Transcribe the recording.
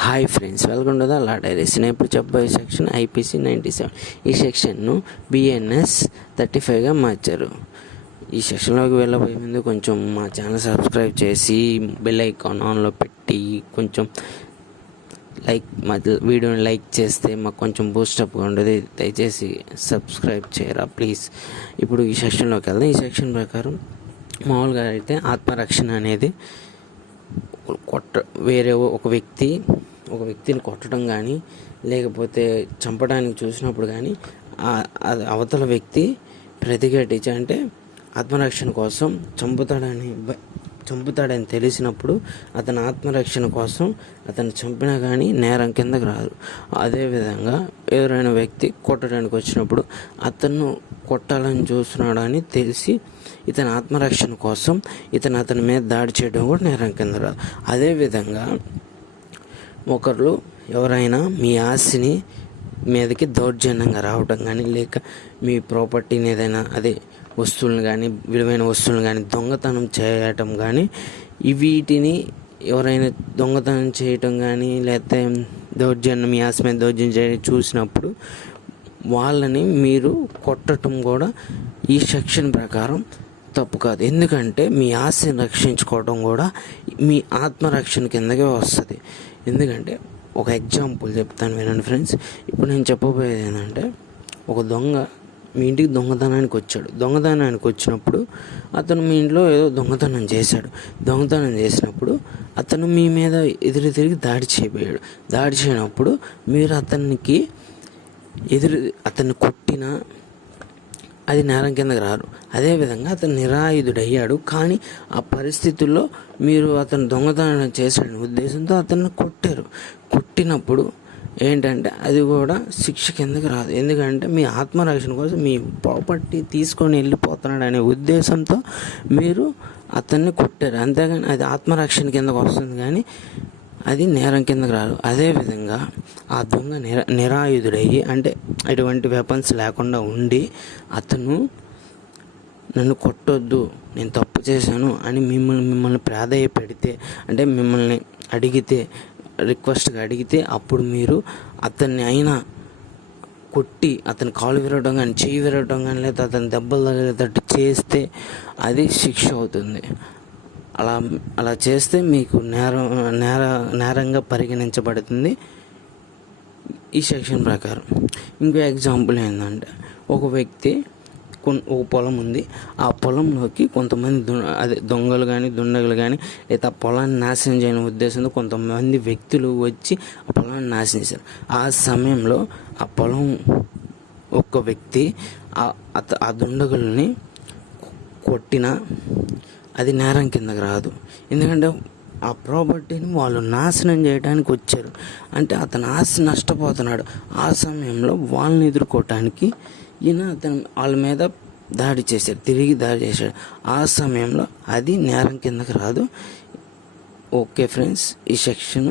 Hi friends, welcome to the law diaries. నేను ఇప్పుడు చెప్పబోయే సెక్షన్ ఐపీసీ 97. ఈ సెక్షన్ను బిఎన్ఎస్ 35గా మార్చారు. ఈ సెక్షన్లోకి వెళ్ళబోయే ముందు కొంచెం మా ఛానల్ సబ్స్క్రైబ్ చేసి బెల్ ఐకాన్ ఆన్లో పెట్టి కొంచెం మా వీడియోని లైక్ చేస్తే మాకు కొంచెం బూస్టప్గా ఉండదు. దయచేసి సబ్స్క్రైబ్ చేయరా ప్లీజ్. ఇప్పుడు ఈ సెక్షన్లోకి వెళ్దాం. ఈ సెక్షన్ ప్రకారం మామూలుగా అయితే ఆత్మరక్షణ అనేది వేరే ఒక వ్యక్తిని కొట్టడం కానీ లేకపోతే చంపడానికి చూసినప్పుడు కానీ అది అవతల వ్యక్తి ప్రతిఘటించి, అంటే ఆత్మరక్షణ కోసం చంపుతాడని తెలిసినప్పుడు అతని ఆత్మరక్షణ కోసం అతను చంపినా కానీ నేరం కిందకు రాదు. అదేవిధంగా ఎవరైనా వ్యక్తి కొట్టడానికి వచ్చినప్పుడు అతను కొట్టాలని చూస్తున్నాడని తెలిసి ఇతని ఆత్మరక్షణ కోసం అతని మీద దాడి చేయడం కూడా నేరం కింద రాదు. అదేవిధంగా ఒకరు ఎవరైనా మీ ఆస్తిని మీదకి దౌర్జన్యంగా రావడం కానీ, లేక మీ ప్రాపర్టీని ఏదైనా వస్తువులను కానీ, విలువైన వస్తువులను కానీ దొంగతనం చేయటం కానీ, వీటిని ఎవరైనా దొంగతనం చేయటం కానీ లేకపోతే మీ ఆస్తి మీద దౌర్జన్యం చేయడం చూసినప్పుడు వాళ్ళని మీరు కొట్టడం కూడా ఈ సెక్షన్ ప్రకారం తప్పు కాదు. ఎందుకంటే మీ ఆస్తిని రక్షించుకోవడం కూడా మీ ఆత్మరక్షణ కిందకే వస్తుంది. ఎందుకంటే ఒక ఎగ్జాంపుల్ చెప్తాను వినండి ఫ్రెండ్స్. ఇప్పుడు నేను చెప్పబోయేది ఏంటంటే, ఒక దొంగ మీ ఇంటికి దొంగతనానికి వచ్చినప్పుడు అతను మీ ఇంట్లో ఏదో దొంగతనం చేసినప్పుడు అతను మీ మీద తిరిగి దాడి చేయనప్పుడు మీరు అతన్ని కొట్టినా అది నేరం కిందకి రారు. అదేవిధంగా అతను నిరాయుధుడయ్యాడు, కానీ ఆ పరిస్థితుల్లో మీరు అతను దొంగతనం చేశాడని ఉద్దేశంతో అతన్ని కొట్టినప్పుడు ఏంటంటే అది కూడా శిక్ష కిందకి రాదు. ఎందుకంటే మీ ఆత్మరక్షణ కోసం మీ ప్రాపర్టీ తీసుకొని వెళ్ళిపోతున్నాడు అనే ఉద్దేశంతో మీరు అతన్ని కొట్టారు, అంతేగాని అది ఆత్మరక్షణ కిందకు వస్తుంది, కానీ అది నేరం కిందకి రాదు. అదేవిధంగా ఆ దొంగ నిరాయుధుడయ్యి, అంటే ఎటువంటి వెపన్స్ లేకుండా ఉండి అతను నన్ను కొట్టొద్దు, నేను తప్పు చేశాను అని మిమ్మల్ని ప్రాధేయపెడితే, అంటే మిమ్మల్ని రిక్వెస్ట్గా అడిగితే అప్పుడు మీరు అతన్ని అయినా కొట్టి అతని కాలు విరగడం కానీ, చెయ్యి విరగడం కానీ, లేదా అతని దెబ్బలు తగిలేటట్టు చేస్తే అది శిక్ష అవుతుంది. అలా చేస్తే మీకు నేరంగా పరిగణించబడుతుంది ఈ సెక్షన్ ప్రకారం. ఇంకో ఎగ్జాంపుల్ ఏంటంటే, ఒక వ్యక్తి ఒక పొలం ఉంది. ఆ పొలంలోకి కొంతమంది దొంగలు కానీ దుండగులు కానీ, లేదా ఆ పొలాన్ని నాశనం చేయని ఉద్దేశంతో కొంతమంది వ్యక్తులు వచ్చి ఆ పొలాన్ని నాశనం చేశారు. ఆ సమయంలో ఆ పొలం ఒక వ్యక్తి ఆ దుండగుల్ని కొట్టినా అది నేరం కిందకి రాదు. ఎందుకంటే ఆ ప్రాపర్టీని వాళ్ళు నాశనం చేయడానికి వచ్చారు, అంటే అతను ఆస్తి నష్టపోతున్నాడు. ఆ సమయంలో వాళ్ళని ఎదుర్కోవటానికి వాళ్ళ మీద తిరిగి దాడి చేశాడు. ఆ సమయంలో అది నేరం కిందకి రాదు. ఓకే ఫ్రెండ్స్, ఈ సెక్షన్